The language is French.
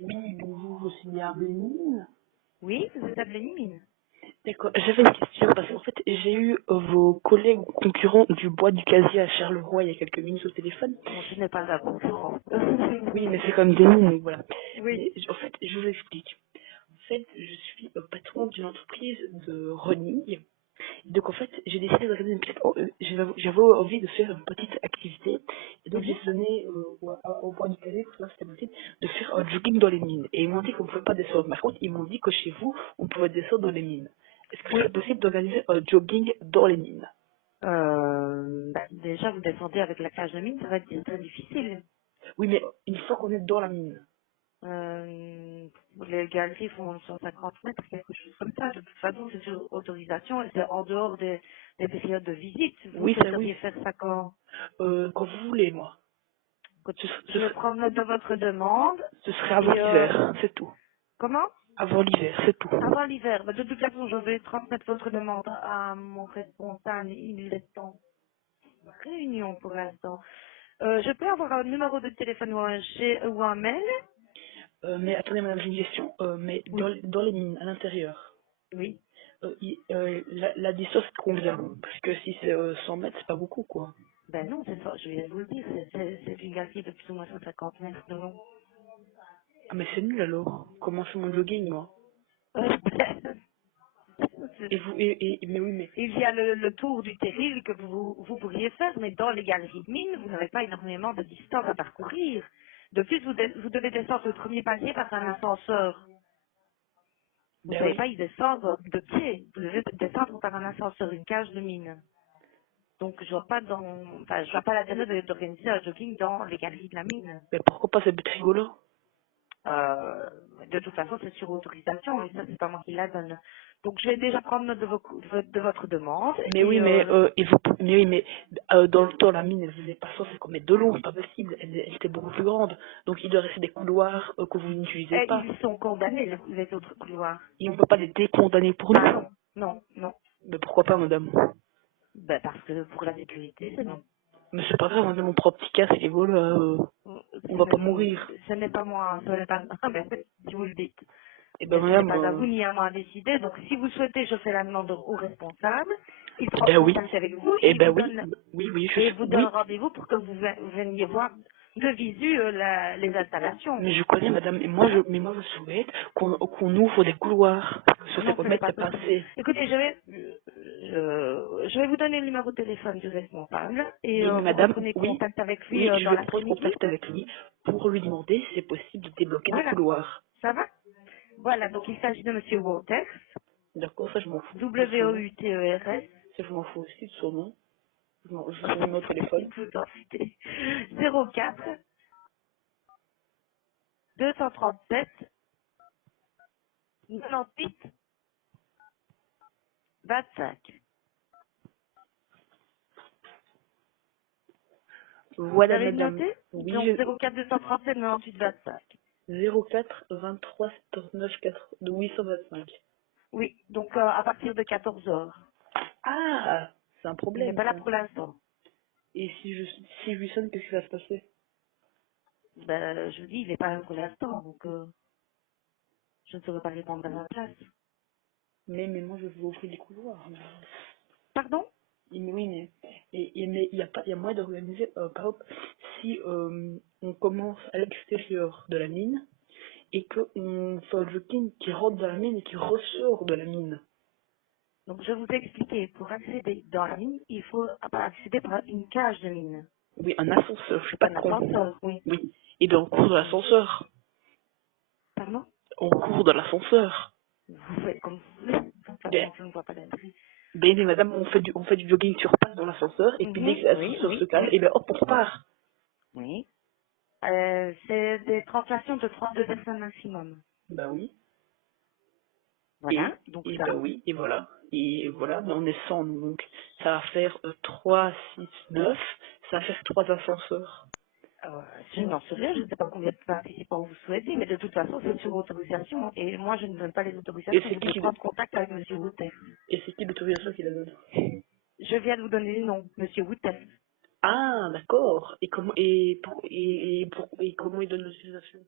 Oui, bonjour, je suis bien Bénine. Oui, vous êtes appelé Mine. D'accord, j'avais une question parce qu'en fait j'ai eu vos collègues concurrents du bois du casier à Charleroi il y a quelques minutes au téléphone. Bon, ce n'est pas un concurrent. Oui, mais c'est comme des mines, donc voilà. Oui. Mais en fait, je vous explique. En fait, je suis patron d'une entreprise de running. Donc en fait, j'ai décidé de regarder une petite... j'avais envie de faire une petite activité. Et donc j'ai Mhm. sonné au bois du casier pour savoir si c'était possible de faire un jogging dans les mines. Et ils m'ont dit qu'on ne pouvait pas descendre. Par contre, ils m'ont dit que chez vous, on pouvait descendre dans les mines. Est-ce que ce serait Oui. possible d'organiser un jogging dans les mines? Déjà, vous descendez avec la cage de mine, ça va être très difficile. Oui, mais une fois qu'on est dans la mine. Euh, les galeries font 150 mètres, quelque chose comme ça. De toute façon, c'est sur autorisation et c'est en dehors des périodes de visite. Vous Oui, ça oui. souhaiteriez faire ça quand? Quand vous voulez, moi. Écoute, Ce, ce je vais serait, prendre note de votre demande. ce serait avant Et l'hiver, c'est tout. comment? Avant l'hiver, c'est tout. Avant l'hiver. De toute façon, je vais transmettre votre demande à mon responsable. Il est en réunion pour l'instant. Je peux avoir un numéro de téléphone ou un mail? Mais attendez, madame, j'ai une question. Mais Oui. dans les mines, à l'intérieur, Oui. la distance est combien? Parce que si c'est 100 mètres, c'est pas beaucoup, quoi. Ben non, c'est ça, je viens de vous le dire, c'est une galerie de plus ou moins 150 mètres de long. Ah, mais c'est nul alors. Comment je fais mon jogging, moi? Mais oui, mais... Il y a le tour du terril que vous pourriez faire, mais dans les galeries de mine, vous n'avez pas énormément de distance à parcourir. De plus, vous devez descendre le premier palier par un ascenseur. Vous ne Ben savez oui. pas y descendre de pied. Vous devez descendre par un ascenseur, une cage de mine. Donc, je vois pas l'intérêt d'organiser un jogging dans les galeries de la mine. Mais pourquoi pas, c'est but rigolo? De toute façon, c'est sur autorisation, et ça, c'est pas moi qui la donne. Donc, je vais déjà prendre note de votre demande, Mais oui, et mais oui, mais dans le temps, la mine, elle faisait pas 150 mètres de long, c'est pas possible. Elle était beaucoup plus grande. Donc il doit rester des couloirs que vous n'utilisez pas. ils sont condamnés, les autres couloirs. Et on peut pas les décondamner pour Ah nous. non, non, non. Mais pourquoi pas, madame? Ben, parce que pour la sécurité, c'est non. Mais c'est pas grave, on a mon propre petit casque et voilà, on va pas mourir. Ce n'est pas moi, ce n'est pas si vous le dites. Et ben Mais ce n'est madame, pas à vous ni à moi à décider. Donc, si vous souhaitez, je fais la demande au responsable. Il eh prend ben oui, contact avec vous eh ben oui, et vous donne oui, rendez-vous pour que vous veniez voir de visu les installations. mais je connais madame, mais moi je souhaite qu'on ouvre des couloirs. Sur Non, 50 ce n'est mètres, pas c'est pas possible. assez. Écoutez, je vais vous donner le numéro de téléphone du responsable et Oui, mais vous madame, reprenez oui, contact avec lui oui, je dans vais prendre l'après-midi. contact avec lui pour lui demander si c'est possible de débloquer des Voilà. couloirs. Ça va? Voilà, donc il s'agit de Monsieur Wouters, D'accord, ça je m'en fous de son nom. Wouters, Ça je m'en fous aussi de son nom. Je veux son numéro de téléphone. tout en cité, 04 237 98 25. Vous Voilà avez madame. noté? Oui, Donc 04 237 98 25. 04 23 79 4 825. Oui, donc à partir de 14 heures. Ah, c'est un Il n'est problème pas là ça. pour l'instant. Et si je lui sonne, qu'est-ce qui va se passer? Ben, je vous dis, il n'est pas là pour l'instant, donc je ne saurais pas répondre à la place. Mais moi je veux ouvrir les couloirs. Pardon? Mais oui, mais il y a moyen d'organiser, par exemple, si on commence à l'extérieur de la mine et qu'on fait un jogging qui rentre dans la mine et qui ressort de la mine. Donc je vous ai expliqué, pour accéder dans la mine, il faut accéder par une cage de mine. Oui, un ascenseur, je suis pas Un con. ascenseur, oui. Oui. Et dans le cours de l'ascenseur. Pardon? On court dans l'ascenseur. Vous faites comme vous voulez. De toute Ben, façon, je ne vois pas d'intérêt. mais madame, on fait du jogging sur place dans l'ascenseur et puis dès que Oui, l'ascenseur se oui, calme, et oui, ben hop, on repart. oui. C'est des translations de 32 personnes maximum. Ben oui. Voilà, donc Et ça. ben oui, et voilà. Et voilà, on est 100 nous, donc ça va faire 3, 6, 9, ça va faire 3 ascenseurs. Je n'en sais rien, je ne sais pas combien de participants vous souhaitez, mais de toute façon, c'est sur autorisation. Et moi, je ne donne pas les Et autorisations. c'est Vous qui devez qui, prendre contact avec Monsieur Wouter. et c'est qui l'autorisation qui la donne? Je viens de vous donner le nom, Monsieur Wouter. Ah, d'accord. Et comment, et comment il donne l'autorisation?